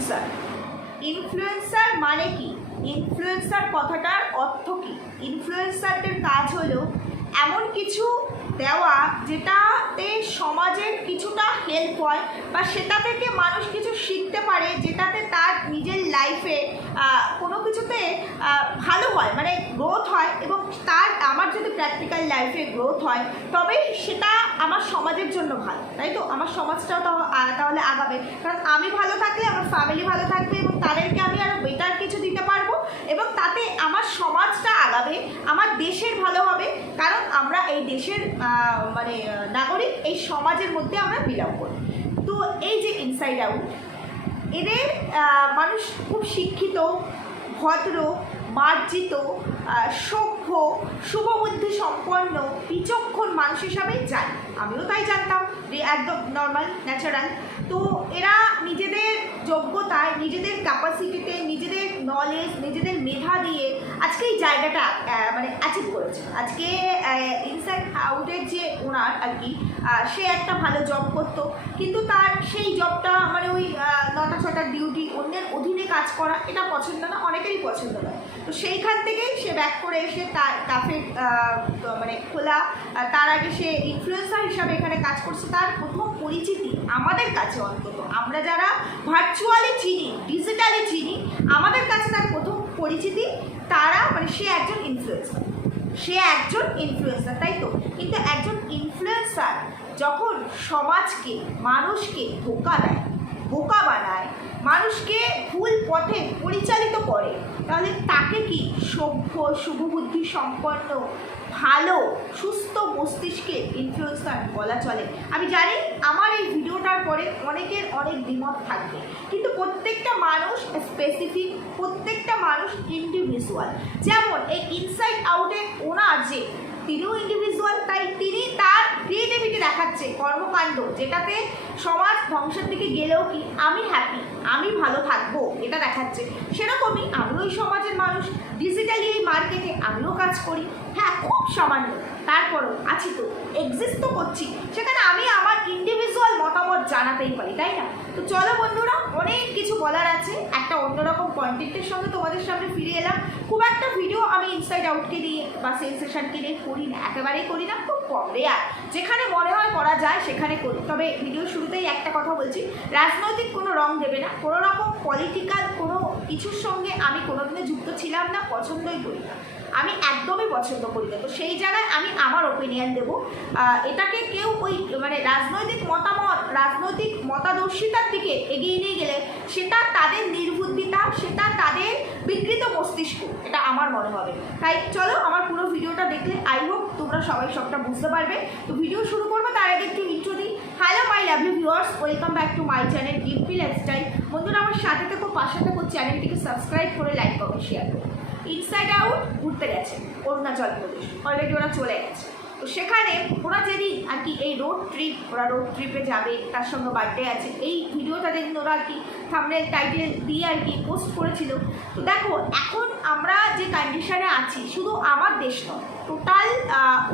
Influencer. Influencer মানে কি? Influencer কথাটার অর্থ কি? ইনফ্লুয়েন্সারদের কাজ হলো এমন কিছু দেওয়া যেটাতে সমাজের কিছুটা হেল্প হয় বা সেটা থেকে মানুষ কিছু শিখতে পারে, যেটাতে তার নিজের লাইফে কোনো কিছুতে ভালো হয়, মানে গ্রোথ হয়, এবং আমার যদি প্র্যাকটিক্যাল লাইফে গ্রোথ হয় তবে সেটা আমার সমাজের জন্য ভালো, তাই তো? আমার সমাজটাও তাহলে আগাবে, কারণ আমি ভালো থাকলে আমার ফ্যামিলি ভালো থাকবে এবং তাদেরকে আমি আরও বেটার কিছু দিতে পারবো এবং তাতে আমার সমাজটা আগাবে, আমার দেশের ভালো হবে, কারণ আমরা এই দেশের মানে নাগরিক, এই সমাজের মধ্যে আমরা বিলং করি। তো এই যে ইনসাইড আউট, এদের মানুষ খুব শিক্ষিত, ভদ্র, মার্জিত, সভ্য, শুভবুদ্ধি সম্পন্ন, বিচক্ষণ মানুষ হিসাবে জানি। আমিও তাই জানতাম, একদম নর্মাল, ন্যাচারাল। তো এরা নিজেদের যোগ্যতায়, নিজেদের ক্যাপাসিটিতে, নিজেদের নলেজ, নিজেদের মেধা দিয়ে আজকে এই জায়গাটা মানে অ্যাচিভ করেছে। আজকে ইনসাইড আউটের যে ওনার আর কি, সে একটা ভালো জব করতো, কিন্তু তার সেই জবটা মানে ওই 9টা-6টার ডিউটি, অন্যের অধীনে কাজ করা, এটা পছন্দ না, অনেকেরই পছন্দ নয়। তো সেইখান থেকেই সে ব্যাক করে এসে তার ক্যাফে মানে খোলা, তার আগে সে ইনফ্লুয়েন্সার হিসাবে এখানে কাজ করছে। তার প্রথম পরিচিতি আমাদের কাছে, অন্তত আমরা যারা ভার্চুয়ালি চিনি, ডিজিটালি চিনি, আমাদের কাছে তার প্রথম পরিচিতি তারা, মানে সে একজন ইনফ্লুয়েন্সার, তাই তো? কিন্তু একজন ইনফ্লুয়েন্সার যখন সমাজকে, মানুষকে ধোঁকা দেয়, বোকা বানায়, মানুষকে ভুল পথে পরিচালিত করে, তাহলে তাকে কি সভ্য, শুভবুদ্ধি সম্পন্ন, ভালো, সুস্থ মস্তিষ্কের ইনফ্লুয়েন্সার বলা চলে? আমি জানি আমার এই ভিডিওটার পরে অনেকের অনেক দ্বিমত থাকবে, কিন্তু প্রত্যেকটা মানুষ স্পেসিফিক, প্রত্যেকটা মানুষ ইন্ডিভিজুয়াল। যেমন এই ইনসাইড আউটের ওনার যে, তিনিও ইন্ডিভিজুয়াল, তাই তিনি তার ক্রিয়েটিভিটি দেখাচ্ছে, কর্মকাণ্ড, যেটাতে সমাজ ধ্বংসের দিকে গেলেও কি আমি হ্যাপি, আমি ভালো থাকবো, এটা দেখাচ্ছে। সেরকমই আমিও এই সমাজের মানুষ, ডিজিটালি এই মার্কেটে আমিও কাজ করি, হ্যাঁ খুব সামান্য, তারপরও আছি তো, এক্সিস্ট তো করছি, সেখানে আমি আমার ইন্ডিভিজুয়াল মতামত জানাতেই পারি, তাই না? তো চলো বন্ধুরা, অনেক কিছু বলার আছে, একটা অন্যরকম কন্টেন্টের সঙ্গে তোমাদের সামনে ফিরে এলাম। খুব একটা ভিডিও আমি ইনসাইড আউটকে নিয়ে বা সেন্সেশনকে নিয়ে করি না, একেবারেই করি না, খুব কম রেয়ার, যেখানে মনে হয় করা যায় সেখানে করি। তবে ভিডিও শুরুতেই একটা কথা বলছি, রাজনৈতিক কোনো রং দেবে না, কোনো রকম পলিটিক্যাল কোনো কিছুর সঙ্গে আমি কোনোদিনও যুক্ত ছিলাম না, পছন্দই করি না, আমি একদমই পছন্দ করি না। তো সেই জায়গায় আমি আমার ওপিনিয়ন দেবো। এটাকে কেউ ওই মানে রাজনৈতিক মতামত, রাজনৈতিক মতাদর্শিতার দিকে এগিয়ে নিয়ে গেলে সেটা তাদের নির্বুদ্ধিতা, সেটা তাদের বিকৃত মস্তিষ্ক, এটা আমার মনে হবে। তাই চলো, আমার পুরো ভিডিওটা দেখলে আই হোপ তোমরা সবাই সবটা বুঝতে পারবে। তো ভিডিও শুরু করবো তার আগে একটু ইন্ট্রো দিই। Hello my lovely viewers, welcome back to my channel Dimpy lifestyle. বন্ধুরা আমার সাথে থেকো, পাশে থেকো, চ্যানেলটিকে সাবস্ক্রাইব করে লাইক করো, শেয়ার করো। ইনসাইড আউট ঘুরতে গেছে অরুণাচল প্রদেশ, অলরেডি ওরা চলে গেছে। তো সেখানে ওরা যেদিন আর কি এই রোড ট্রিপে যাবে, তার সঙ্গে বার্থডে আছে, এই ভিডিওটা যেদিন ওরা আর কি থাম্বনেল টাইটেল দিয়ে আর কি পোস্ট করেছিল। তো দেখো, এখন আমরা যে কন্ডিশনে আছি, শুধু আমার দেশ নয়, টোটাল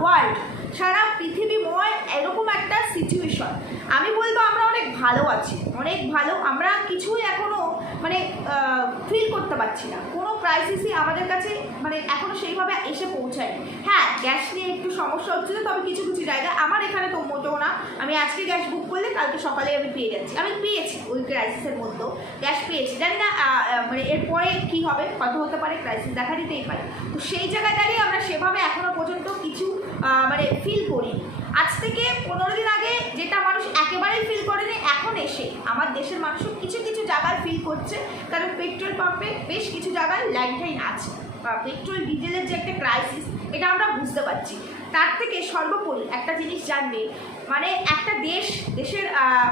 ওয়ার্ল্ড, সারা পৃথিবীময় এরকম একটা সিচুয়েশন। আমি বলবো আমরা অনেক ভালো আছি, অনেক ভালো, আমরা কিছুই এখনও মানে ফিল করতে পারছি না, কোনো ক্রাইসিসই আমাদের কাছে মানে এখনও সেইভাবে এসে পৌঁছায়নি। হ্যাঁ, গ্যাস নিয়ে একটু সমস্যা হচ্ছিলো, তবে কিছু কিছু জায়গায়, আমার এখানে তো মোটেও না, আমি আজকে গ্যাস বুক করলে কালকে সকালে আমি পেয়ে যাচ্ছি, আমি পেয়েছি ওই ক্রাইসিসের মধ্যেও গ্যাস পেয়েছি, জানি না মানে এরপরে কী হবে, কত হতে পারে, ক্রাইসিস দেখা দিতেই পারে। তো সেই জায়গায় দাঁড়িয়ে আমরা সেভাবে এখনও পর্যন্ত কিছু মানে ফিল করিনি। আজ থেকে 15 দিন আগে যেটা মানুষ একেবারেই ফিল করেনি, এখন এসে আমার দেশের মানুষও কিছু কিছু জায়গায় ফিল করছে, কারণ পেট্রোল পাম্পে বেশ কিছু জায়গায় লাইন আছে, বা পেট্রোল ডিজেলের যে একটা ক্রাইসিস, এটা আমরা বুঝতে পারছি। তার থেকে সর্বোপরি একটা জিনিস জানবে, মানে একটা দেশের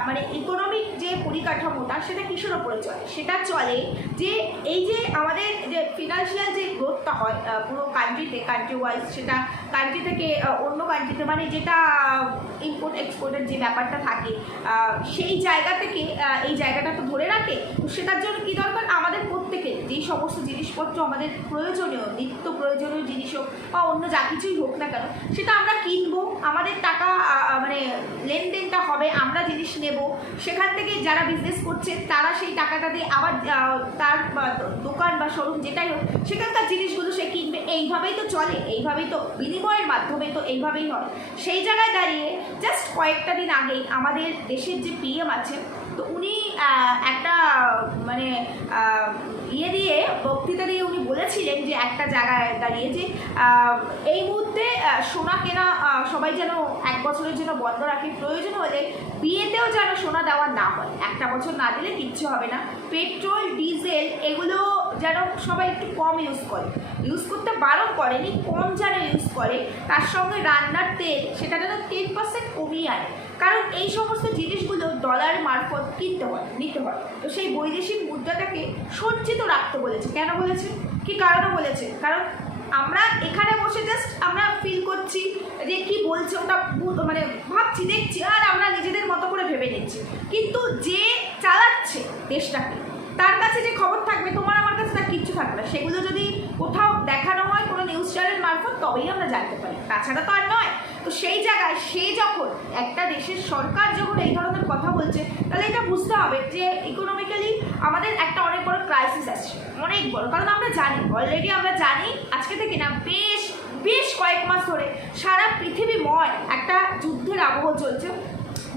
মানে ইকোনমিক যে পরিকাঠামোটা, সেটা কিসের ওপরে চলে? সেটা চলে যে এই যে আমাদের যে ফিনান্সিয়াল যে গ্রোথটা হয় পুরো কান্ট্রিতে, কান্ট্রি ওয়াইজ, সেটা কান্ট্রি থেকে অন্য কান্ট্রিতে, মানে যেটা ইম্পোর্ট এক্সপোর্টের যে ব্যাপারটা থাকে সেই জায়গা থেকে এই জায়গাটা তো ধরে রাখে। তো সেটার জন্য কী দরকার, আমাদের প্রত্যেকের যেই সমস্ত জিনিসপত্র আমাদের প্রয়োজনীয়, নিত্য প্রয়োজনীয় জিনিস হোক বা অন্য যা কিছুই হোক না কেন, সেটা আমরা কিনবো, আমাদের টাকা মানে লেনদেনটা হবে, আমরা জিনিস নেব, সেখান থেকে যারা বিজনেস করছে তারা সেই টাকাটা দিয়ে আবার তার দোকান বা শোরুম যেটাই হোক সেখানকার জিনিসগুলো সে কিনবে। এইভাবেই তো চলে, এইভাবেই তো বিনিময়ের মাধ্যমে তো এইভাবেই হয়। সেই জায়গায় দাঁড়িয়ে জাস্ট কয়েকটা দিন আগেই আমাদের দেশের যে পিএম আছে, তো উনি একটা মানে দিয়ে বক্তৃতা দিয়ে উনি বলেছিলেন যে একটা জায়গায় দাঁড়িয়ে যে এই মুহূর্তে সোনা কেনা সবাই যেন 1 বছরের জন্য বন্ধ রাখে, প্রয়োজন হলে বিয়েতেও যেন সোনা দেওয়া না হয়, 1টা বছর না দিলে কিচ্ছু হবে না। পেট্রোল ডিজেল এগুলো যেন সবাই একটু কম ইউজ করতে বারণ করেনি, কম যেন ইউজ করে, তার সঙ্গে রান্নার তেল সেটা যেন 10% কমিয়ে আনে। কারণ এই সমস্ত জিনিসগুলো ডলার মারফত কিনতে হয়, নিতে হয়। তো সেই বৈদেশিক মুদ্রাটাকে সঞ্চিত রাখতে বলেছে। কেন বলেছে, কি কারণে বলেছে? কারণ আমরা এখানে বসে জাস্ট আমরা ফিল করছি যে কি বলছে ওটা মানে ভাবছি, দেখছি, আর আমরা নিজেদের মতো করে ভেবে নিচ্ছি। কিন্তু যে চালাচ্ছে দেশটাকে তার কাছে যে খবর থাকবে, তোমার আমার কাছে তার কিচ্ছু থাকবে না। সেগুলো যদি কোথাও দেখানো হয় কোনো নিউজ চ্যানেল মারফত, তবেই আমরা জানতে পারি, তাছাড়া তো আর নয়। তো সেই জায়গায় সে যখন একটা দেশের সরকার যখন এই ধরনের কথা বলছে, তাহলে এটা বুঝতে হবে যে ইকোনমিক্যালি আমাদের একটা অনেক বড় ক্রাইসিস আছে, অনেক বড়। কারণ আমরা জানি, অলরেডি আমরা জানি, আজকে থেকে না বেশ কয়েক মাস ধরে সারা পৃথিবীময় একটা যুদ্ধের আবহ চলছে,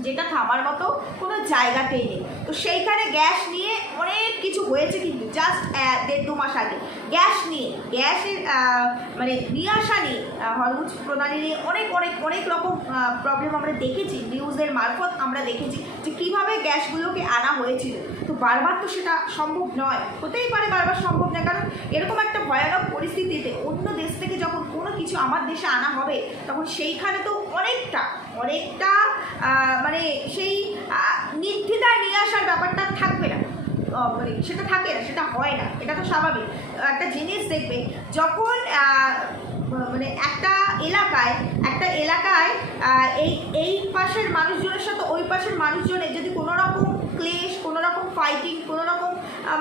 যেটা থামার মতো কোনো জায়গাতেই নেই। তো সেইখানে গ্যাস নিয়ে অনেক কিছু হয়েছে, কিন্তু জাস্ট 1.5-2 মাস আগে গ্যাসের মানে নিয়ে আসা নিয়ে, হরমুজ প্রণালী নিয়ে অনেক রকম প্রবলেম আমরা দেখেছি, নিউজের মারফত আমরা দেখেছি যে কীভাবে গ্যাসগুলোকে আনা হয়েছিল। তো বারবার তো সেটা সম্ভব নয়, হতেই পারে বারবার সম্ভব নয়, কারণ এরকম একটা ভয়ানক পরিস্থিতিতে অন্য দেশ থেকে যখন কোনো কিছু আমার দেশে আনা হবে, তখন সেইখানে তো অনেকটা মানে সেই নির্দ্বিধায় নিয়ে আসার ব্যাপারটা থাকবে না, মানে সেটা থাকে না, সেটা হয় না, এটা তো স্বাভাবিক। একটা জিনিস দেখবে, যখন মানে একটা এলাকায় এই পাশের মানুষজনের সাথে ওই পাশের মানুষজনের যদি কোনো রকম ক্লেশ, কোনো রকম ফাইটিং, কোনো রকম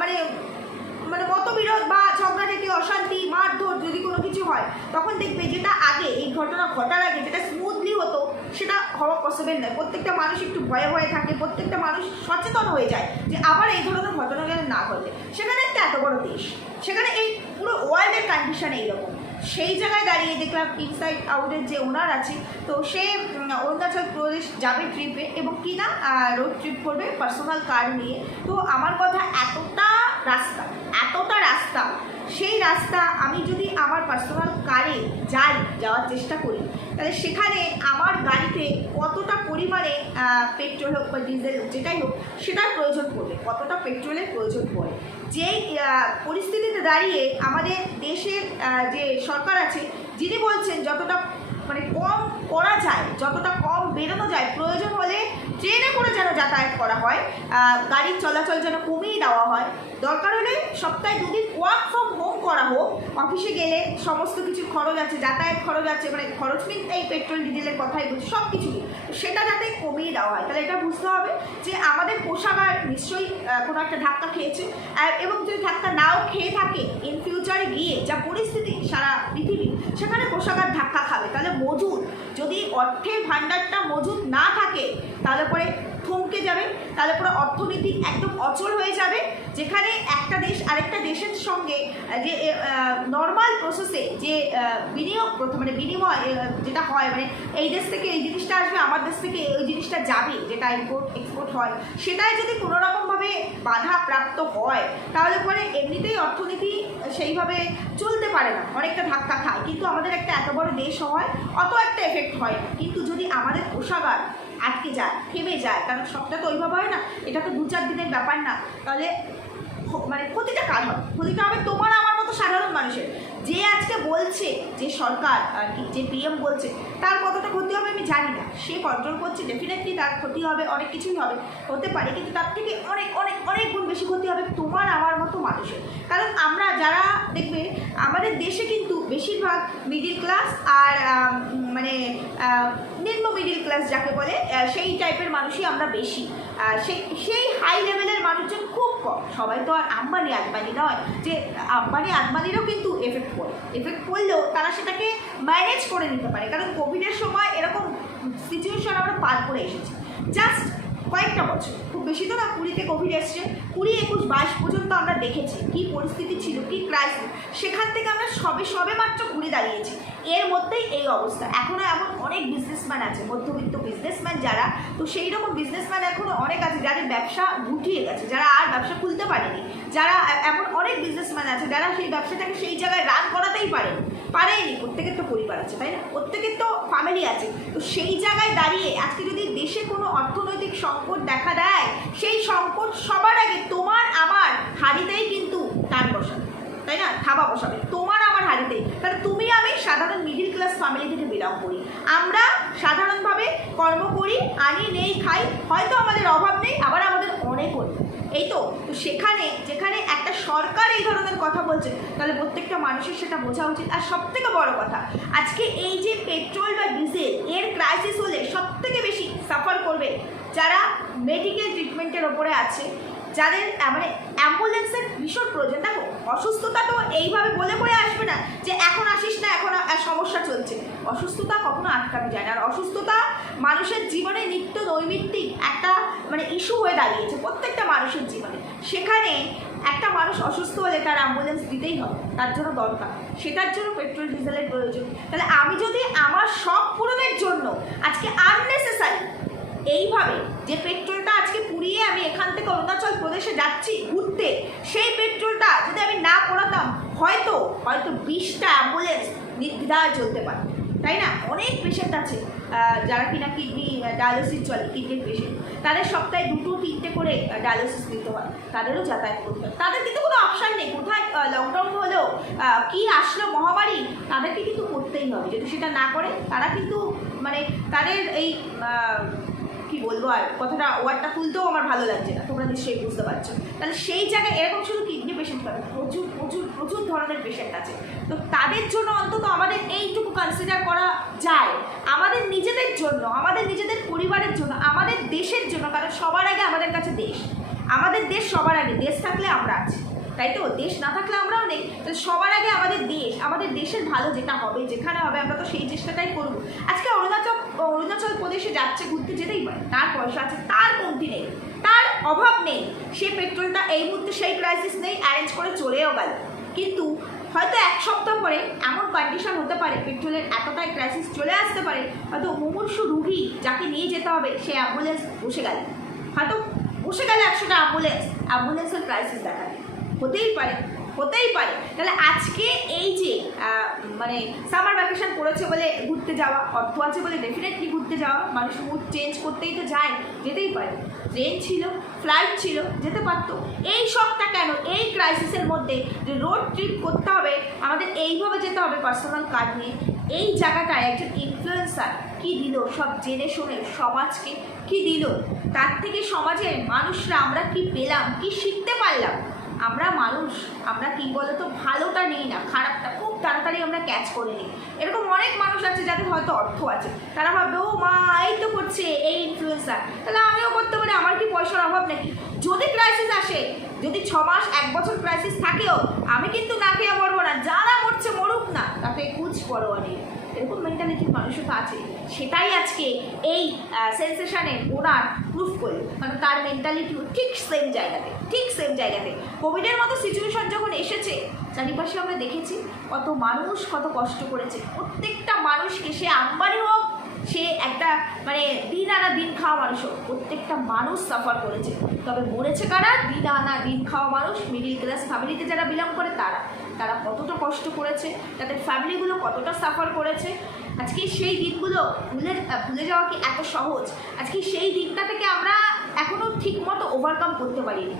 মানে মতবিরোধ বা ঝগড়া থেকে অশান্তি, মারধর যদি কোনো কিছু হয়, তখন দেখবে যেটা আগে এই ঘটনা ঘটার আগে যেটা স্মুথলি হতো, সেটা হওয়া পসিবল নয়। প্রত্যেকটা মানুষ একটু ভয়ে থাকে, প্রত্যেকটা মানুষ সচেতন হয়ে যায় যে আবার এই ধরনের ঘটনা যেন না ঘটে। সেখানে একটা এত বড় দেশ, সেখানে এই পুরো ওয়ার্ল্ডের কন্ডিশন এইরকম। সেই জায়গায় দাঁড়িয়ে দেখলাম ইনসাইড আউটের যে ওনার আছে, তো সে অরুণাচল প্রদেশ যাবে ট্রিপে, এবং কিনা রোড ট্রিপ করবে পার্সোনাল কার নিয়ে। তো আমার কথা, এতটা রাস্তা, সেই রাস্তা আমি যদি আমার পার্সোনাল কারে যাওয়ার চেষ্টা করি, তাহলে সেখানে আমার গাড়িতে কতটা পরিমাণে পেট্রোল হোক বা ডিজেল যেটাই হোক সেটার প্রয়োজন পড়বে, কতটা পেট্রোলের প্রয়োজন পড়ে। যেই পরিস্থিতিতে দাঁড়িয়ে আমাদের দেশের যে সরকার আছে, যিনি বলছেন যতটা মানে কম করা যায়, যতটা কম বেরোনো যায়, প্রয়োজন হলে ট্রেনে করে যেন যাতায়াত করা হয়, গাড়ির চলাচল যেন কমিয়ে দেওয়া হয়, দরকার হলে সপ্তাহে 2 দিন ওয়ার্ক ফ্রম হোম করা হোক, অফিসে গেলে সমস্ত কিছু খরচ আছে, যাতায়াত খরচ আছে, মানে খরচ মিন এই পেট্রোল ডিজেলের কথাই বলছি, সব কিছুই, সেটা যাতে কমিয়ে দেওয়া হয়। তাহলে এটা বুঝতে হবে যে আমাদের পোশাকার নিশ্চয়ই কোনো একটা ধাক্কা খেয়েছে, এবং যদি ধাক্কা নাও খেয়ে থাকে, ইন ফিউচারে গিয়ে যা পরিস্থিতি সারা পৃথিবী, সেখানে পোশাকার ধাক্কা খাবে। তাহলে মজুদ, যদি অর্থের ভাণ্ডারটা মজুদ না থাকে, তাহলে পরে থমকে যাবে, তাহলে পরে অর্থনীতি একদম অচল হয়ে যাবে। যেখানে একটা দেশ আরেকটা দেশের সঙ্গে যে নর্মাল প্রসেসে যে বিনিময় যেটা হয়, মানে এই দেশ থেকে এই জিনিসটা আসবে, আমার দেশ থেকে ওই জিনিসটা যাবে, যেটা ইম্পোর্ট এক্সপোর্ট হয়, সেটাই যদি কোনো রকমভাবে বাধা প্রাপ্ত হয়, তাহলে পরে এমনিতেই অর্থনীতি সেইভাবে চলতে পারে না, অনেকটা ধাক্কা খায়। কিন্তু আমাদের একটা এত বড় দেশ হয়, অত একটা এফেক্ট হয় না। কিন্তু যদি আমাদের কোষাগার আটকে যায়, থেমে যায়, কারণ সবটা তো ওইভাবে হয় না, এটা তো 2-4 দিনের ব্যাপার না, তাহলে মানে ক্ষতিটা কার হবে? ক্ষতিটা হবে তোমার আমার মতো সাধারণ মানুষের। যে আজকে বলছে যে সরকার আর কি, যে পিএম বলছে, তার কতটা ক্ষতি হবে আমি জানি না, সে কন্ট্রোল করছে, ডেফিনেটলি তার ক্ষতি হবে, অনেক কিছুই হতে পারে, কিন্তু তার থেকে অনেক গুণ বেশি ক্ষতি হবে তোমার আমার মতো মানুষের। কারণ আমরা যারা দেখবে আমাদের দেশে কিন্তু বেশিরভাগ মিডিল ক্লাস আর মানে নিম্ন মিডিল ক্লাস যাকে বলে সেই টাইপের মানুষই আমরা বেশি, সেই হাই লেভেলের মানুষজন খুব কম। সবাই তো আর আম্বানি আদবানি নয় যে আম্বানি আদবানিরও কিন্তু এফেক্ট পড়লেও তারা সেটাকে ম্যানেজ করে নিতে পারে। কারণ কোভিডের সময় এরকম সিচুয়েশন আমরা পার করে এসেছি, জাস্ট কয়েকটা বছর, খুব বেশি তো না। 20-তে কোভিড এসছে, 20, 21, 22 পর্যন্ত আমরা দেখেছি কী পরিস্থিতি ছিল, কী ক্রাইসিস। সেখান থেকে আমরা সবে মাত্র ঘুরে দাঁড়িয়েছি, এর মধ্যেই এই অবস্থা। এখনও এমন অনেক বিজনেসম্যান আছে, মধ্যবিত্ত বিজনেসম্যান যারা, তো সেই রকম বিজনেসম্যান এখনও অনেক আছে যাদের ব্যবসা গুটিয়ে গেছে, যারা আর ব্যবসা খুলতে পারেনি। যারা এমন অনেক বিজনেসম্যান আছে যারা সেই ব্যবসাটাকে সেই জায়গায় রান করাতেই পারেনি। প্রত্যেকের তো পরিবার আছে, তাই না? প্রত্যেকের তো ফ্যামিলি আছে। তো সেই জায়গায় দাঁড়িয়ে আজকে যদি দেশে কোনো অর্থনৈতিক সংকট দেখা দেয়, সেই সংকট সবার আগে তোমার আমার হাড়িতেই কিন্তু টান বসাবে, তাই না? থাবা বসাবে তোমার আমার হাড়িতেই। কারণ তুমি আমি সাধারণ মিডিল ক্লাস ফ্যামিলি থেকে বিলং করি, আমরা সাধারণভাবে কর্ম করি, আনি নেই খাই, হয়তো আমাদের অভাব নেই, আবার আমাদের অনেক অন্য, এই তো। সেখানে যেখানে একটা সরকার এই ধরনের কথা বলছে, তাহলে প্রত্যেকটা মানুষের সেটা বোঝা উচিত। আর সবথেকে বড় কথা, আজকে এই যে পেট্রোল বা ডিজেল এর ক্রাইসিস হলে সবথেকে বেশি সাফার করবে যারা মেডিকেল ট্রিটমেন্টের ওপরে আছে, যাদের মানে অ্যাম্বুলেন্সের ভীষণ প্রয়োজন। দেখো, অসুস্থতা তো এইভাবে বলে আসবে না যে এখন আসিস না, এখন সমস্যা চলছে। অসুস্থতা কখনো আটকানো যায় না, আর অসুস্থতা মানুষের জীবনে নিত্য নৈমিত্তিক একটা মানে ইস্যু হয়ে দাঁড়িয়েছে প্রত্যেকটা মানুষের জীবনে। সেখানে একটা মানুষ অসুস্থ হলে তার অ্যাম্বুলেন্স দিতেই হবে, তার জন্য দরকার, সেটার জন্য পেট্রোল ডিজেলের প্রয়োজন। তাহলে আমি যদি আমার শখ পূরণের জন্য আজকে আননেসেসারি এইভাবে যে পেট্রোলটা আজকে পুড়িয়ে আমি এখান থেকে অরুণাচল প্রদেশে যাচ্ছি ঘুরতে, সেই পেট্রোলটা যদি আমি না পোড়াতাম, হয়তো 20টা অ্যাম্বুলেন্স নির্দ্বিধায় চলতে পারে, তাই না? অনেক পেশেন্ট আছে যারা কিনা কিডনি ডায়ালিসিস চলে, কিডনির পেশেন্ট, তাদের সপ্তাহে 2-3টে করে ডায়ালিসিস দিতে হয়, তাদেরও যাতায়াত করতে হয়। তাদের কিন্তু কোনো অপশান নেই, কোথায় লকডাউন হলো, কি আসলো মহামারী, তাদেরকে কিন্তু করতেই হবে। যদি সেটা না করে তারা কিন্তু মানে তাদের এই কি বলবো, আর কথাটা ওয়ার্ডটা তুলতেও আমার ভালো লাগছে না, তোমরা নিশ্চয়ই বুঝতে পারছো। তাহলে সেই জায়গায় এরকম শুধু কিডনি পেশেন্ট করে, প্রচুর প্রচুর প্রচুর ধরনের পেশেন্ট আছে। তো তাদের জন্য অন্তত আমাদের এইটুকু কনসিডার করা যায়, আমাদের নিজেদের জন্য, আমাদের নিজেদের পরিবারের জন্য, আমাদের দেশের জন্য। কারণ সবার আগে আমাদের কাছে দেশ, আমাদের দেশ সবার আগে। দেশ থাকলে আমরা আছি, তাই তো? দেশ না থাকলে আমরাও নেই। তো সবার আগে আমাদের দেশ, আমাদের দেশের ভালো যেটা হবে, যেখানে হবে, আমরা তো সেই চেষ্টাটাই করবো। আজকে অরুণাচল প্রদেশে যাচ্ছে, ঘুরতে যেতেই পারে, তার পয়সা আছে, তার কমতি নেই, তার অভাব নেই, সে পেট্রোলটা এই মুহূর্তে সেই ক্রাইসিস নেই, অ্যারেঞ্জ করে চলেও গেল। কিন্তু হয়তো 1 সপ্তাহ পরে এমন কন্ডিশন হতে পারে, পেট্রোলের এতটাই ক্রাইসিস চলে আসতে পারে, হয়তো মুমূর্ষু রুগী যাকে নিয়ে যেতে হবে সে অ্যাম্বুলেন্স বসে গেল, হয়তো বসে গেলে 100টা অ্যাম্বুলেন্সের ক্রাইসিস দেখা যায়, হতেই পারে। তাহলে আজকে এই যে মানে সামার ভ্যাকেশন পড়েছে বলে ঘুরতে যাওয়া, অর্থ আছে বলে ডেফিনেটলি ঘুরতে যাওয়া, মানুষ মুড চেঞ্জ করতেই তো যায়, যেতেই পারে। ট্রেন ছিল, ফ্লাইট ছিল, যেতে পারতো। এই শখটা কেন এই ক্রাইসিসের মধ্যে যে রোড ট্রিপ করতে হবে, আমাদের এইভাবে যেতে হবে পার্সোনাল কার নিয়ে? এই জায়গাটায় একজন ইনফ্লুয়েন্সার কী দিল, সব জেনে শুনে সমাজকে কী দিল, তার থেকে সমাজের মানুষরা আমরা কি পেলাম, কি শিখতে পারলাম? আমরা মানুষ, আমরা কি বলতো ভালোটা নিই না, খারাপটা খুব তাড়াতাড়ি আমরা ক্যাচ করে নিই। এরকম অনেক মানুষ আছে যাদের হয়তো অর্থ আছে, তারা ভাববে ও মা এই তো করছে এই ইনফ্লুয়েন্সার, তাহলে আমিও করতে পারি, আমার কি পয়সার অভাব নাকি? যদি ক্রাইসিস আসে, যদি 6 মাস 1 বছর ক্রাইসিস থাকেও, আমি কিন্তু না খেয়ে মরবো না, যারা মরছে মরুক না, তাতে কুছ পরোয়া নেই। এরকম মেন্টালিটির মানুষও তো আছে, সেটাই আজকে এই সেন্সেশনে ওনার প্রুফ করল। কারণ তার মেন্টালিটিও ঠিক সেম জায়গাতে। কোভিডের মতো সিচুয়েশন যখন এসেছে, চারিপাশে আমরা দেখেছি কত মানুষ কত কষ্ট করেছে। প্রত্যেকটা মানুষকে, সে আম্বানি হোক, সে একটা মানে দিন আনা দিন খাওয়া মানুষ হোক, প্রত্যেকটা মানুষ সাফার করেছে। তবে মরেছে কারা? দিন আনা দিন খাওয়া মানুষ, মিডিল ক্লাস ফ্যামিলিতে যারা বিলং করে তারা কতটা কষ্ট করেছে, তাদের ফ্যামিলিগুলো কতটা সাফার করেছে। আজকে সেই দিনগুলো ভুলে যাওয়া কি এত সহজ? আজকে সেই দিনটা থেকে আমরা এখনও ঠিকমতো ওভারকাম করতে পারিনি।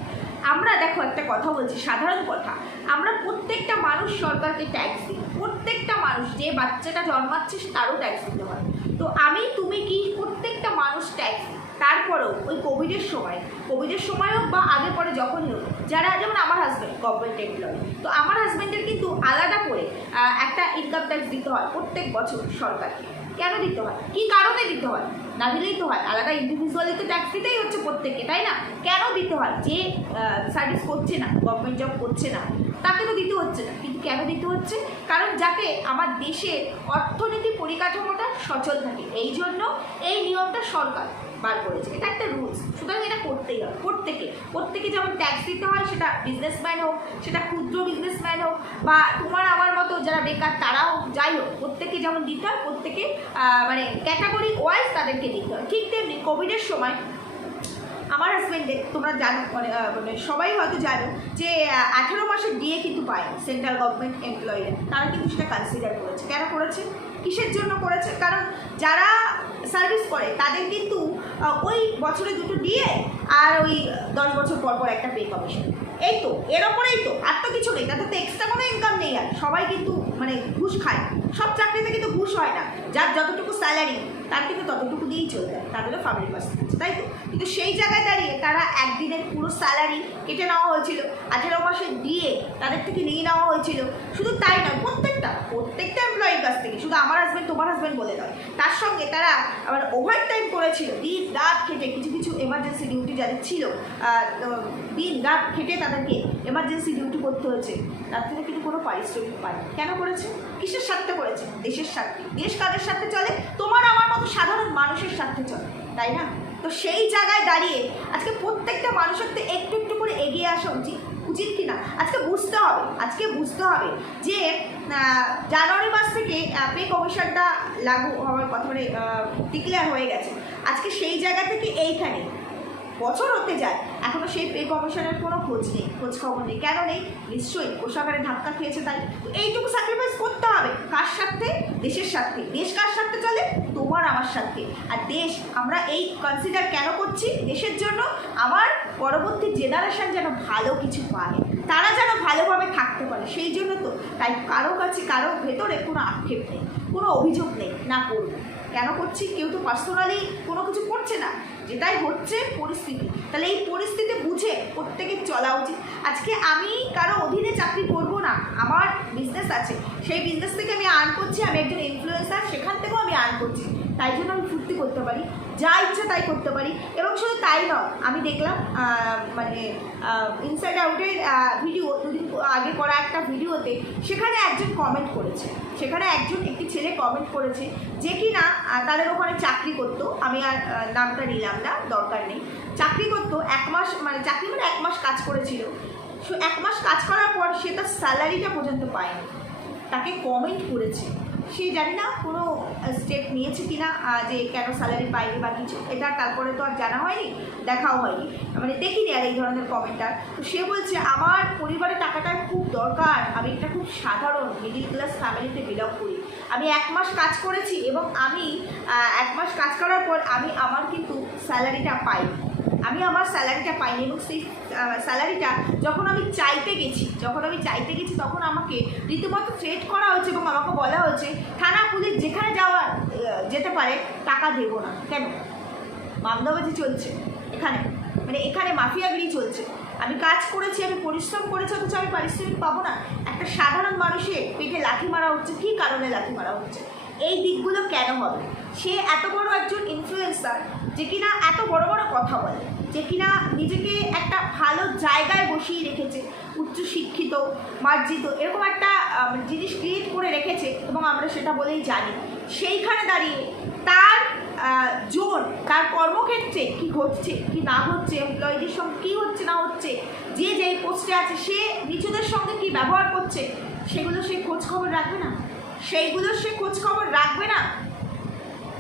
আমরা দেখো একটা কথা বলছি, সাধারণ কথা, আমরা প্রত্যেকটা মানুষ সরকারকে ট্যাক্স দিই, প্রত্যেকটা মানুষ, যে বাচ্চাটা জন্মাচ্ছে তারও ট্যাক্স দিতে হয়। তো আমি তুমি কি প্রত্যেকটা মানুষ ট্যাক্স দিই। তারপরেও ওই কোভিডের সময় হোক বা আগে পরে যখনই হোক, যারা যেমন আমার হাজব্যান্ড, হাজব্যান্ড গভর্নমেন্ট এমপ্লয়ি, তো আমার হাজব্যান্ডের কিন্তু আলাদা করে একটা ইনকাম ট্যাক্স দিতে হয় প্রত্যেক বছর সরকারকে। কেন দিতে হয়, কী কারণে দিতে হয়, না দিলেই তো হয়, আলাদা ইন্ডিভিজুয়ালি তো ট্যাক্স দিতেই হচ্ছে প্রত্যেককে, তাই না? কেন দিতে হয়, যে সার্ভিস করছে না, গভর্নমেন্ট জব করছে না, তাকে তো দিতে হচ্ছে না, কিন্তু কেন দিতে হচ্ছে, কারণ যাতে আমার দেশের অর্থনীতি পরিকাঠামোটা সচল থাকে, এই জন্য এই নিয়মটা সরকার বার করেছে, এটা একটা রুলস, সুতরাং এটা করতেই হবে প্রত্যেকে যেমন ট্যাক্স দিতে হয়, সেটা বিজনেসম্যান হোক, সেটা ক্ষুদ্র বিজনেসম্যান হোক, বা তোমার আমার মতো যারা বেকার তারা হোক, যাই হোক, প্রত্যেকে যেমন দিতে হয়, প্রত্যেকে মানে ক্যাটাগরি ওয়াইজ তাদেরকে দিতে হয়। ঠিক তেমনি কোভিডের সময় আমার হাজব্যান্ডের, তোমরা জানো মানে সবাই হয়তো জানো যে 18 মাসের ডিএ কিন্তু পায় সেন্ট্রাল গভর্নমেন্ট এমপ্লয়িরা, তারা কিন্তু সেটা কনসিডার করেছে। কেন করেছে, কিসের জন্য করেছে, কারণ যারা সার্ভিস করে তাদের কিন্তু ওই বছরে 2টো ডিএ আর ওই 10 বছর পর পর একটা পে কমিশন, এই তো এর ওপরেই তো, আর তো কিছু নেই, তাদের তো এক্সট্রা কোনো ইনকাম নেই। আর সবাই কিন্তু মানে ঘুষ খায়, সব চাকরিতে কিন্তু ঘুষ হয় না, যার যতটুকু স্যালারি তার কিন্তু ততটুকু দিয়েই চলে যায়, তাদেরও ফ্যামিলি পার্সেন্ট আছে, তাই তো? কিন্তু সেই জায়গায় দাঁড়িয়ে তারা একদিনের পুরো স্যালারি কেটে নেওয়া হয়েছিল, 18 মাসের ডিএ তাদের থেকে নিয়ে নেওয়া হয়েছিল। শুধু তাই নয়, প্রত্যেকটা এমপ্লয়ির কাছ থেকে, শুধু আমার হাজব্যান্ড তোমার হাজব্যান্ড বলে নয়, তার সঙ্গে তারা আবার ওভার টাইম করেছিল, দিন রাত খেটে, কিছু এমার্জেন্সি ডিউটি যাদের ছিল দিন রাত খেটে তাদেরকে এমার্জেন্সি ডিউটি করতে হয়েছে, তার থেকে কিন্তু কোনো পারিশ্রমিক পায়। কেন করেছে, কিসের স্বার্থে করেছে, দেশের স্বার্থে। দেশ কাদের স্বার্থে চলে, তোমার আমার মতো সাধারণ মানুষের স্বার্থে চলে, তাই না? তো সেই জায়গায় দাঁড়িয়ে আজকে প্রত্যেকটা মানুষের তো একটু একটু করে এগিয়ে আসা উচিত কিনা আজকে বুঝতে হবে যে জানুয়ারি মাস থেকে পে কমিশনটা লাগু হওয়ার কথা, মানে ডিক্লেয়ার হয়ে গেছে। আজকে সেই জায়গা থেকে এইখানে বছর হতে যায়, এখনও সেই পে কমিশনের কোনো খোঁজ খবর নেই। কেন নেই, নিশ্চয়ই কোষাগারে ধাক্কা খেয়েছে, তাই তো এইটুকু স্যাক্রিফাইস করতে হবে। কার স্বার্থে, দেশের স্বার্থে। দেশ কার স্বার্থে চলে, তোমার আমার স্বার্থে। আর দেশ আমরা এই কনসিডার কেন করছি, দেশের জন্য আমার পরবর্তী জেনারেশন যেন ভালো কিছু পায়, তারা যেন ভালোভাবে থাকতে পারে, সেই জন্য তো। তাই কারো কাছে কারো ভেতরে কোনো আক্ষেপ নেই, কোনো অভিযোগ নেই, না করব কেন করছি, কেউ তো পার্সোনালি কোনো কিছু করছে না, যেটাই হচ্ছে পরিস্থিতি। তাহলে এই পরিস্থিতি বুঝে প্রত্যেকের চলা উচিত। আজকে আমি কারো অধীনে চাকরি করব না, আমার বিজনেস আছে, সেই বিজনেস থেকে আমি আর্ন করছি, আমি একজন ইনফ্লুয়েন্সার, সেখান থেকেও আমি আর্ন করছি, তাই জন্য আমি ফুর্তি করতে পারি, যা ইচ্ছা তাই করতে পারি। এবং শুধু তাই নয়, আমি দেখলাম মানে ইনসাইড আউটের ভিডিও 2 দিন আগে করা একটা ভিডিওতে, সেখানে একজন কমেন্ট করেছে, একটি ছেলে কমেন্ট করেছে যে কি না তাদের ওখানে চাকরি করতো, আমি আর নামটা নিলাম না, দরকার নেই, চাকরি করতো 1 মাস, মানে চাকরি মানে 1 মাস কাজ করেছিল, 1 মাস কাজ করার পর সে তার স্যালারিটা পর্যন্ত পায়নি। তাকে কমেন্ট করেছে, সে জানি না কোনো স্টেপ নিয়েছে কিনা যে কেন স্যালারি পাইনি বা কিছু, এটা তারপরে তো আর জানা হয়নি, দেখাও হয়নি, মানে দেখিনি আর এই ধরনের কমেন্টার। তো সে বলছে আমার পরিবারের টাকাটার খুব দরকার, আমি একটা খুব সাধারণ মিডিল ক্লাস ফ্যামিলিতে বিলং করি, আমি 1 মাস কাজ করেছি এবং আমি 1 মাস কাজ করার পর আমি আমার কিন্তু স্যালারিটা পাইনি, আমার স্যালারিটা পাইনি। এবং সেই স্যালারিটা যখন আমি চাইতে গেছি তখন আমাকে রীতিমতো থ্রেট করা হয়েছে এবং আমাকে বলা হয়েছে থানা পুলিশ যেখানে যেতে পারে, টাকা দেবো না। কেন, মামলাবাজি চলছে এখানে, মানে এখানে মাফিয়াগিরি চলছে। আমি কাজ করেছি, আমি পরিশ্রম করেছি, অথচ আমি পারিশ্রমিক পাবো না। একটা সাধারণ মানুষের পেটে লাথি মারা হচ্ছে, কী কারণে লাথি মারা হচ্ছে, এই দিকগুলো কেন হবে? সে এত বড় একজন ইনফ্লুয়েন্সার, যে কিনা এত বড় বড় কথা বলে, যে কিনা নিজেকে একটা ভালো জায়গায় বসিয়ে রেখেছে, উচ্চশিক্ষিত, মার্জিত, এরকম একটা জিনিস ক্রিয়েট করে রেখেছে, এবং আমরা সেটা বলেই জানি। সেইখানে দাঁড়িয়ে তার জোন, তার কর্মক্ষেত্রে কী ঘটছে কি না ঘটছে, এমপ্লয়িদের সঙ্গে কী হচ্ছে না হচ্ছে, যে যেই পোস্টে আছে সে নিচুদের সঙ্গে কী ব্যবহার করছে, সেগুলো সে খোঁজখবর রাখবে না।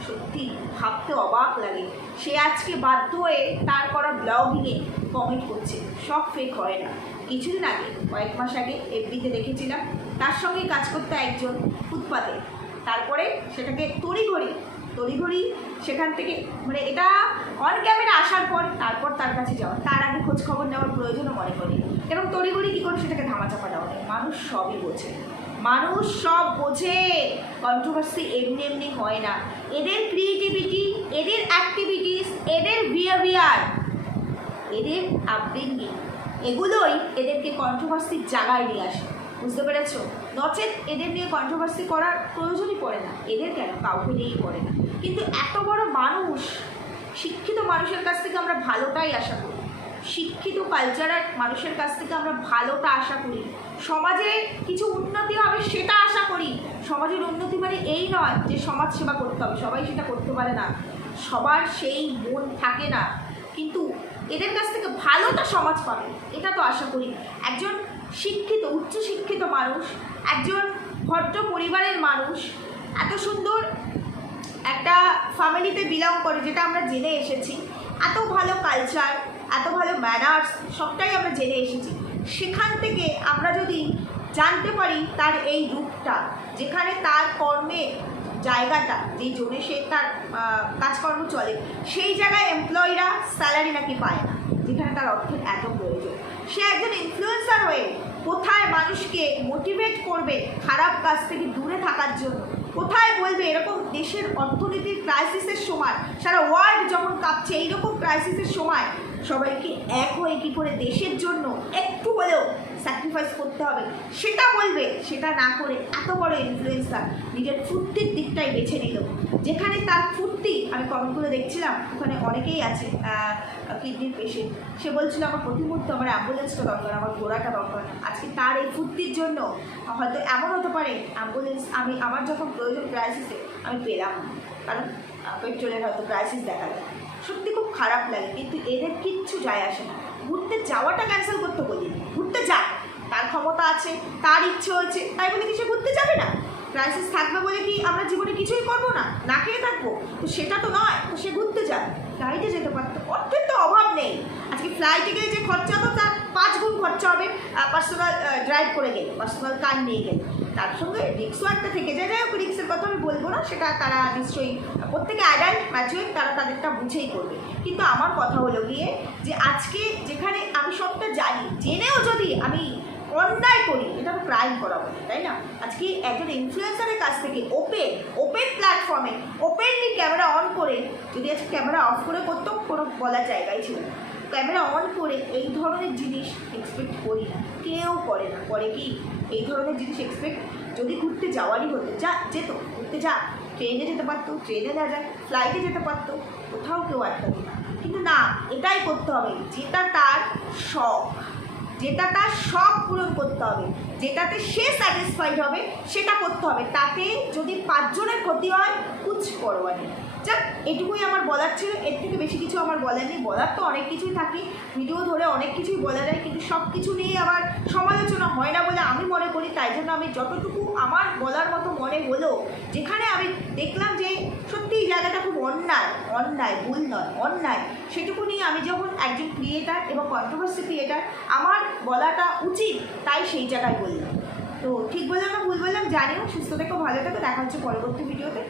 সত্যি ভাবতে অবাক লাগে। সে আজকে বাধ্য হয়ে তার করা ব্লগিংয়ে কমেন্ট করছে, সব ফেক হয় না। কিছুদিন আগে, কয়েক মাস আগে এফবিতে দেখেছিলাম, তার সঙ্গেই কাজ করতে একজন ফুটপাতে, তারপরে সেটাকে তড়িঘড়ি সেখান থেকে, মানে এটা অন ক্যামেরা আসার পর তারপর তার কাছে যাওয়া, তার আগে খোঁজ খবর নেওয়ার প্রয়োজনও মনে করি, এবং তড়িঘড়ি কী করে সেটাকে ধামাচাপা দেওয়া হয়। মানুষ সব বোঝে, কন্ট্রোভার্সি এমনি হয় না। এদের ক্রিয়েটিভিটি, এদের অ্যাক্টিভিটিস, এদের বিহেভিয়ার, এদের আপব্রিঙ্গিং, এগুলোই এদেরকে কন্ট্রোভার্সির জায়গায় নিয়ে আসে, বুঝতে পেরেছো? নচেত এদের নিয়ে কন্ট্রোভার্সি করার প্রয়োজনই পড়ে না, এদের কেন, কাউকে নিয়েই পড়ে না। কিন্তু এত বড় মানুষ, শিক্ষিত মানুষের কাছ থেকে আমরা ভালোটাই আশা করি, শিক্ষিত কালচারাল মানুষের কাছ থেকে আমরা ভালোটা আশা করি, সমাজে কিছু উন্নতি হবে সেটা আশা করি। সমাজের উন্নতি মানে এই নয় যে সমাজ সেবা করতে হবে, সবাই সেটা করতে পারে না, সবার সেই মন থাকে না, কিন্তু এদের কাছ থেকে ভালোটা সমাজ পাবে এটা তো আশা করি। একজন শিক্ষিত, উচ্চশিক্ষিত মানুষ, একজন ভদ্র পরিবারের মানুষ, এত সুন্দর একটা ফ্যামিলিতে বিলং করে, যেটা আমরা জেনে এসেছি, এত ভালো কালচার, এত ভালো ম্যানার্স, সবটাই আমরা জেনে এসেছি। সেখান থেকে আমরা যদি জানতে পারি তার এই রূপটা, যেখানে তার কর্মে জায়গাটা, যেই জোনে সে তার কাজকর্ম চলে, সেই জায়গায় এমপ্লয়িরা স্যালারি নাকি পায় না, যেখানে তার অর্থের এত প্রয়োজন। সে একজন ইনফ্লুয়েন্সার হয়ে কোথায় মানুষকে মোটিভেট করবে খারাপ কাজ থেকে দূরে থাকার জন্য, কোথায় বলবে এরকম দেশের অর্থনীতির ক্রাইসিসের সময়, সারা ওয়ার্ল্ড যখন কাঁপছে, এইরকম ক্রাইসিসের সময় সবাইকে এক হয়ে কী করে দেশের জন্য একটু হলেও স্যাক্রিফাইস করতে হবে সেটা বলবে, সেটা না করে এত বড় ইনফ্লুয়েন্সার নিজের ফুর্তির দিকটাই বেছে নিল, যেখানে তার ফুর্তি, আমি কমেন্টগুলো দেখছিলাম, ওখানে অনেকেই আছে কিডনির পেশেন্ট, সে বলছিল আমার প্রতি মুহূর্তে আমার অ্যাম্বুলেন্সটা দরকার, আমার ঘোড়াটা দরকার। আজকে তার এই ফুর্তির জন্য হয়তো এমন হতে পারে অ্যাম্বুলেন্স আমি আমার যখন প্রয়োজন ক্রাইসিসে আমি পেলাম, কারণ পেট্রোলের হয়তো ক্রাইসিস দেখা যায়। সত্যি খুব খারাপ লাগে, কিন্তু এদের কিচ্ছু যায় আসে না। ঘুরতে যাওয়াটা ক্যান্সেল করতে বলি, ঘুরতে যা, তার ক্ষমতা আছে, তার ইচ্ছে হয়েছে, তাই বলে কি সে ঘুরতে যাবে না? ক্রাইসিস থাকবে বলে কি আমরা জীবনে কিছুই করবো না, না খেয়ে থাকবো? তো সেটা তো নয়, তো সে ঘুরতে যায়, ফ্লাইটে যেতে পারতো, অর্থের তো অভাব নেই। আজকে ফ্লাইটে গেলে যে খরচা হতো তার 5 গুণ খরচা হবে পার্সোনাল ড্রাইভ করে গেলে, পার্সোনাল কার নিয়ে গেলে। তার সঙ্গে রিক্সও একটা থেকে যায়, যাই হোক রিক্সের কথা আমি বলবো না, সেটা তারা নিশ্চয়ই প্রত্যেকে অ্যাডাল্ট ম্যাচুয়ার, তারা তাদেরটা বুঝেই করবে। কিন্তু আমার কথা হলো গিয়ে যে আজকে যেখানে আমি সবটা জানি, জেনেও যদি আমি অন্যায় করি, এটা তো ক্রাইম করা বলে, তাই না? আজকে একজন ইনফ্লুয়েন্সারের কাছ থেকে ওপেন প্ল্যাটফর্মে ওপেনলি ক্যামেরা অন করে, যদি আজকে ক্যামেরা অফ করে করতো কোনো বলার জায়গায় ছিল, ক্যামেরা অন করে এই ধরনের জিনিস এক্সপেক্ট করি না, কেউ করে না। করে কি এই ধরনের জিনিস এক্সপেক্ট? যদি ঘুরতে যাওয়ারই হতো, যেত, ঘুরতে যা, ট্রেনে যেতে পারতো, ট্রেনে না যায়, ফ্লাইটে যেতে পারতো, কোথাও কেউ আটকাবে না। কিন্তু না, এটাই করতে হবে যেটা তার শখ, যেটা তার শখ পূরণ করতে হবে, যেটাতে সে স্যাটিসফাইড হবে সেটা করতে হবে। তাতে যদি 5 জনের ক্ষতি হয়, কুছ পরোয়া নেই। যাক, এটুকুই আমার বলার ছিল, এর থেকে বেশি কিছু আমার বলার নেই। বলার তো অনেক কিছুই থাকে, ভিডিও ধরে অনেক কিছুই বলা যায়, কিন্তু সব কিছু নিয়ে আবার সমালোচনা হয় না বলে আমি মনে করি। তাই জন্য আমি যতটুকু আমার বলার মতো মনে হলো, যেখানে আমি দেখলাম যে সত্যি এই জায়গাটা খুব অন্যায়, ভুল নয়, অন্যায়, সেটুকু নিয়ে আমি যখন একজন ক্রিয়েটার এবং কন্ট্রোভার্সি ক্রিয়েটার, আমার বলাটা উচিত, তাই সেই জায়গায় বললাম। তো ঠিক বললাম না ভুল বললাম জানিও। সুস্থ থেকো, ভালো থেকো, দেখা হচ্ছে পরবর্তী ভিডিওতে।